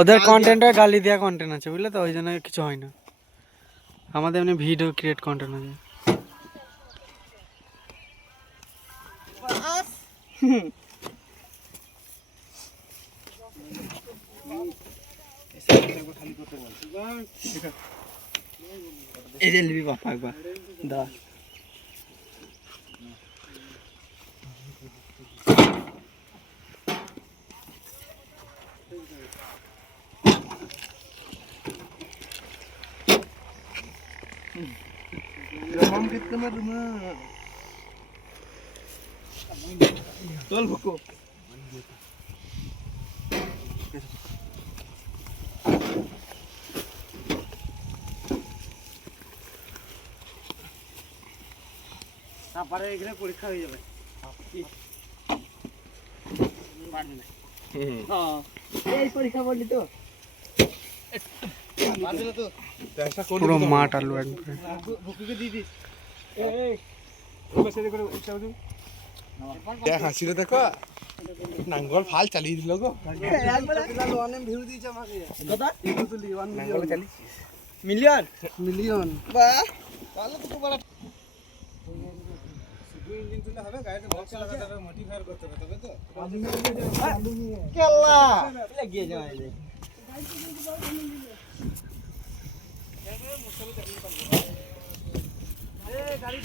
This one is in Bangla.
ওদের কন্টেন্টে গালি দেওয়া কন্টেন্ট আছে বুঝলে তো, ওই জন্য কিছু হয় না। আমাদের এমনি ভিডিও ক্রিয়েট কন্টেন্ট আছে। এই যে লিবি বাপা একবার দা हम कितने में तुम्हें चल भुको তারপরে এখানে পরীক্ষা হয়ে যাবে। এই পরীক্ষা করলি তো পুরো মাঠ আলু একবারে। হাসিলে দেখো নাঙ্গল ফাল চালিয়ে দিল গো মিলিয়ন মিলিয়ন বাহ তাহলে তো খুব বড় ইঞ্জিন তুলে হবে গাড়িতে বক্স লাগাতে হবে মডিফাই করতে হবে তবে তো কেল্লা লাগিয়ে যায় গাড়ি